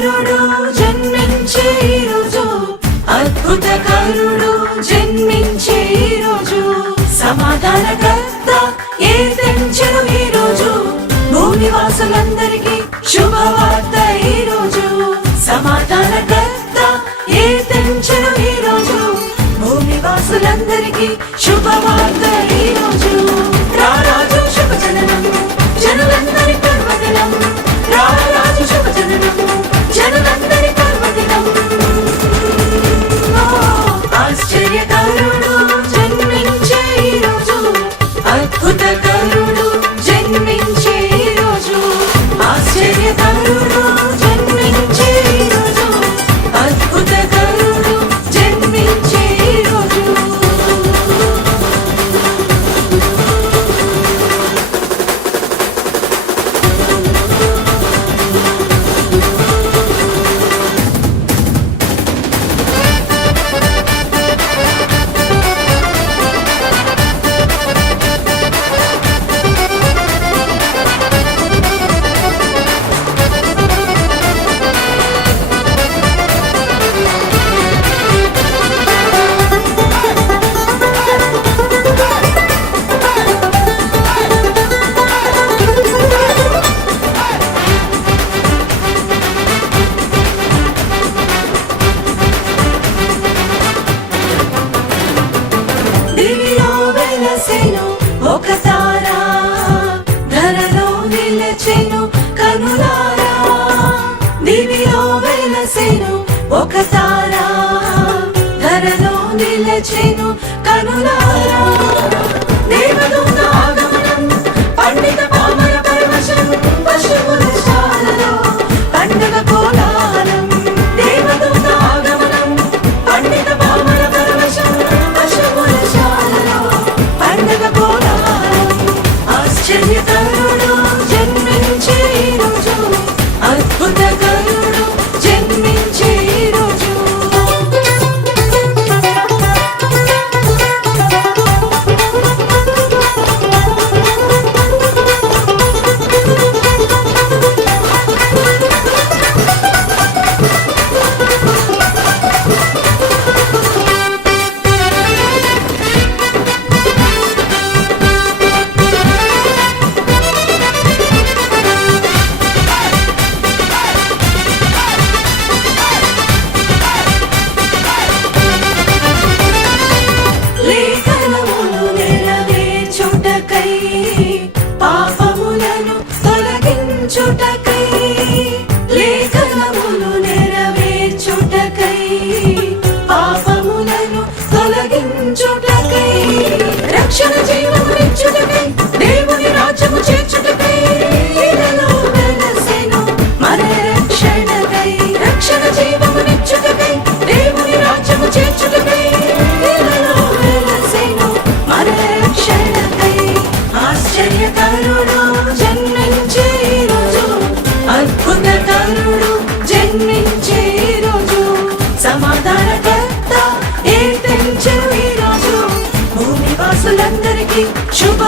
ఆశ్చర్యకరుడు జన్మించే ఈ రోజు, అద్భుతకరుడు జన్మించే ఈ రోజు, సమాధానకర్త యేసయ్యను ఈ రోజు, భూనివాసులందరికీ శుభవార్త ఈ రోజు, సమాధానకర్త యేసయ్యను ఈ రోజు, భూనివాసులందరికీ శుభవార్త ఈ రోజు. రారాజు శుభజననం, జనులందరి పర్వదినం, రారాజు శుభజననం, జనులందరి పర్వదినం. ఆశ్చర్యకరుడు జన్మించే ఈ రోజు, అద్భుతకరుడు జన్మించే ఈ రోజు, ఆశ్చర్యకరుడు జన్మించే ఈ రోజు, అద్భుతకరుడు జన్మించే ఈ రోజు. దివిలో వెలసెను ఒక తార, ధరలో నిలచెను కనులారా. దివిలో వెలసెను ఒక తార, ధరలో నిలచెను కనులారా. దేవదూత ఆగమనం, పండిత పామర పరవశం, పశువుల శాలలో పండుగ కోలాహలం. దేవదూత ఆగమనం, పండిత పామర పరవశం, పశువుల శాలలో పండుగ కోలాహలం. ఆశ్చర్యకరుడు జన్మించే ఈ రోజు, అద్భుతకరుడు జన్మించే ఈ రోజు. లేఖనములు నెరవేర్చుటకై, పాపములను తొలగించుటకై, లేఖనములు నెరవేర్చుటకై, పాపములను తొలగించుటకై, రక్షణ జీవమునిచ్చుటకై, దేవుని రాజ్యము చేర్చుటకై, ఇలలో వెలసెను మన రక్షణకై. రక్షణ జీవమునిచ్చుటకై, దేవుని రాజ్యము చేర్చుటకై, ఇలలో వెలసెను మన రక్షణకై. ఆశ్చర్యకరుడు జన్మించే ఈ రోజు, అద్భుతకరుడు జన్మించే ఈ రోజు, సమాధానకర్త యేసయ్యను ఈ రోజు, భూనివాసులందరికీ శుభ